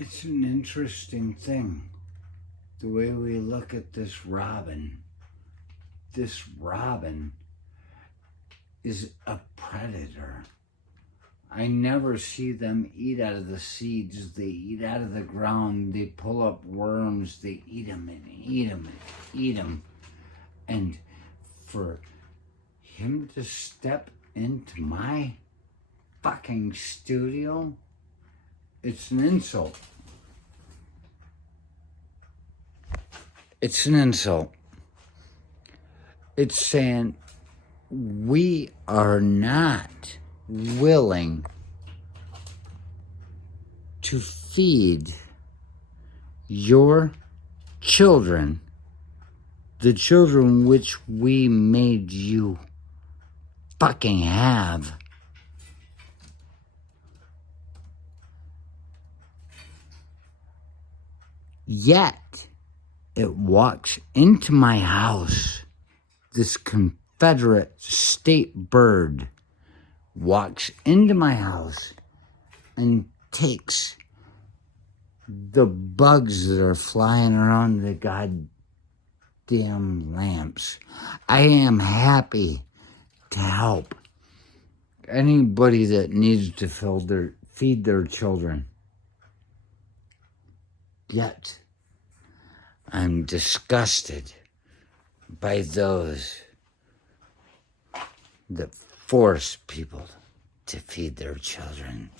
It's an interesting thing, the way we look at this robin. This robin is a predator. I never see them eat out of the seeds. They eat out of the ground. They pull up worms. They eat them and eat them and eat them. And for him to step into my fucking studio, it's an insult. It's an insult. It's saying we are not willing to feed your children, the children which we made you fucking have. Yet, it walks into my house. This Confederate state bird walks into my house and takes the bugs that are flying around the goddamn lamps. I am happy to help anybody that needs to feed their children. Yet, I'm disgusted by those that force people to feed their children.